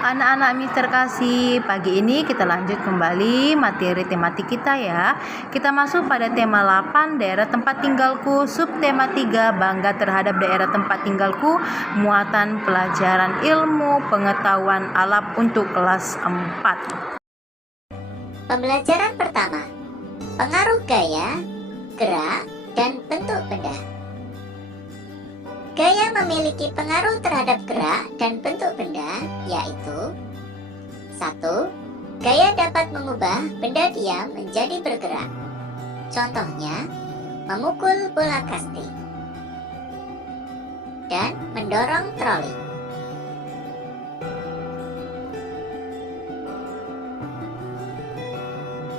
Anak-anak Mister Kasih, pagi ini kita lanjut kembali materi tematik kita ya. Kita masuk pada tema 8, daerah tempat tinggalku, subtema 3, bangga terhadap daerah tempat tinggalku, muatan pelajaran ilmu pengetahuan alam untuk kelas 4. Pembelajaran pertama, pengaruh gaya, gerak, dan bentuk benda. Gaya memiliki pengaruh terhadap gerak dan bentuk benda, yaitu 1. Gaya dapat mengubah benda diam menjadi bergerak. Contohnya, memukul bola kasti dan mendorong troli.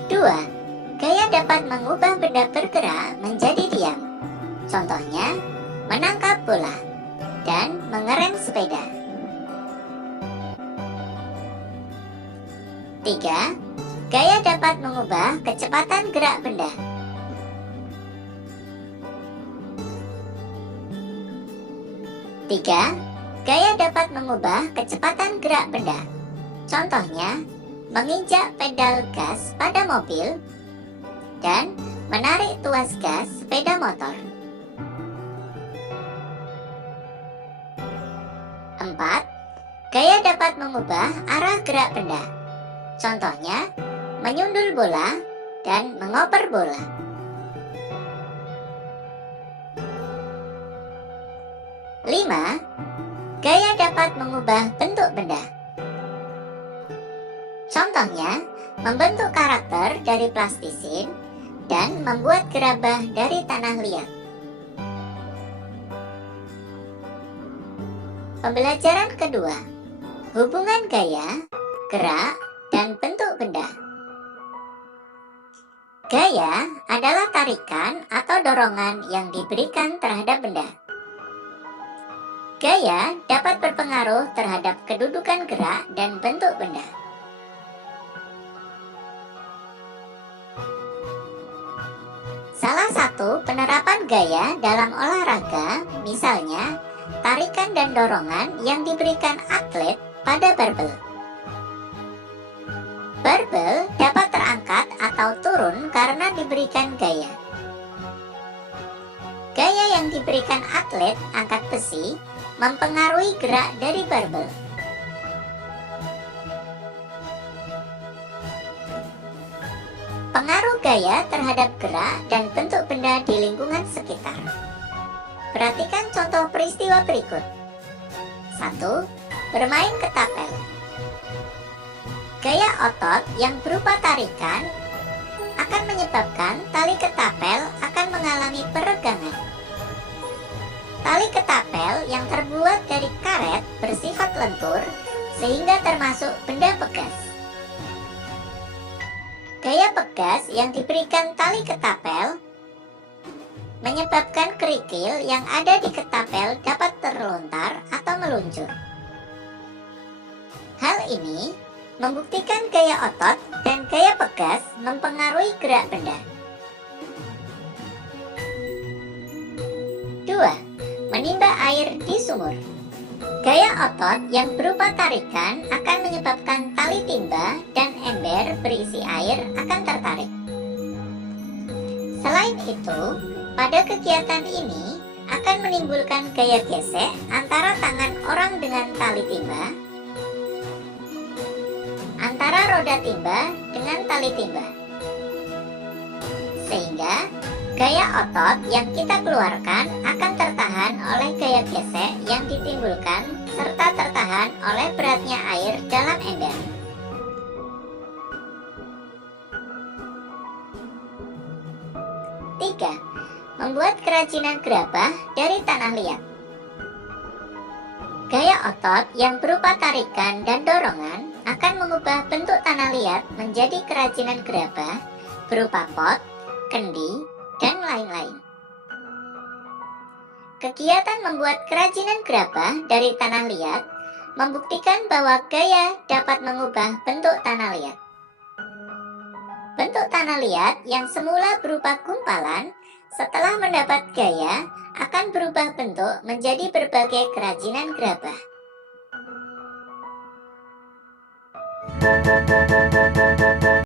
2. Gaya dapat mengubah benda bergerak menjadi diam. Contohnya, menangkap bola dan mengerem sepeda. 3. Gaya dapat mengubah kecepatan gerak benda. Gaya dapat mengubah kecepatan gerak benda. Contohnya, menginjak pedal gas pada mobil dan menarik tuas gas sepeda motor. 4. Gaya dapat mengubah arah gerak benda. Contohnya, menyundul bola dan mengoper bola. 5. Gaya dapat mengubah bentuk benda. Contohnya, membentuk karakter dari plastisin dan membuat gerabah dari tanah liat. Pembelajaran kedua, hubungan gaya, gerak, dan bentuk benda. Gaya adalah tarikan atau dorongan yang diberikan terhadap benda. Gaya dapat berpengaruh terhadap kedudukan gerak dan bentuk benda. Salah satu penerapan gaya dalam olahraga, misalnya tarikan dan dorongan yang diberikan atlet pada barbel. Barbel dapat terangkat atau turun karena diberikan gaya. Gaya yang diberikan atlet angkat besi mempengaruhi gerak dari barbel. Pengaruh gaya terhadap gerak dan bentuk benda di lingkungan sekitar. Perhatikan contoh peristiwa berikut. 1. Bermain ketapel. Gaya otot yang berupa tarikan akan menyebabkan tali ketapel akan mengalami peregangan. Tali ketapel yang terbuat dari karet bersifat lentur sehingga termasuk benda pegas. Gaya pegas yang diberikan tali ketapel menyebabkan kerikil yang ada di ketapel dapat terlontar atau meluncur. Hal ini membuktikan gaya otot dan gaya pegas mempengaruhi gerak benda. 2. Menimba air di sumur. Gaya otot yang berupa tarikan akan menyebabkan tali timba dan ember berisi air akan tertarik. Selain itu, pada kegiatan ini akan menimbulkan gaya gesek antara tangan orang dengan tali timba, antara roda timba dengan tali timba. Sehingga gaya otot yang kita keluarkan akan tertahan oleh gaya gesek yang ditimbulkan serta tertahan oleh beratnya air dalam ember. 3. Membuat kerajinan gerabah dari tanah liat. Gaya otot yang berupa tarikan dan dorongan akan mengubah bentuk tanah liat menjadi kerajinan gerabah berupa pot, kendi, dan lain-lain. Kegiatan membuat kerajinan gerabah dari tanah liat membuktikan bahwa gaya dapat mengubah bentuk tanah liat. Bentuk tanah liat yang semula berupa gumpalan setelah mendapat gaya akan berubah bentuk menjadi berbagai kerajinan gerabah.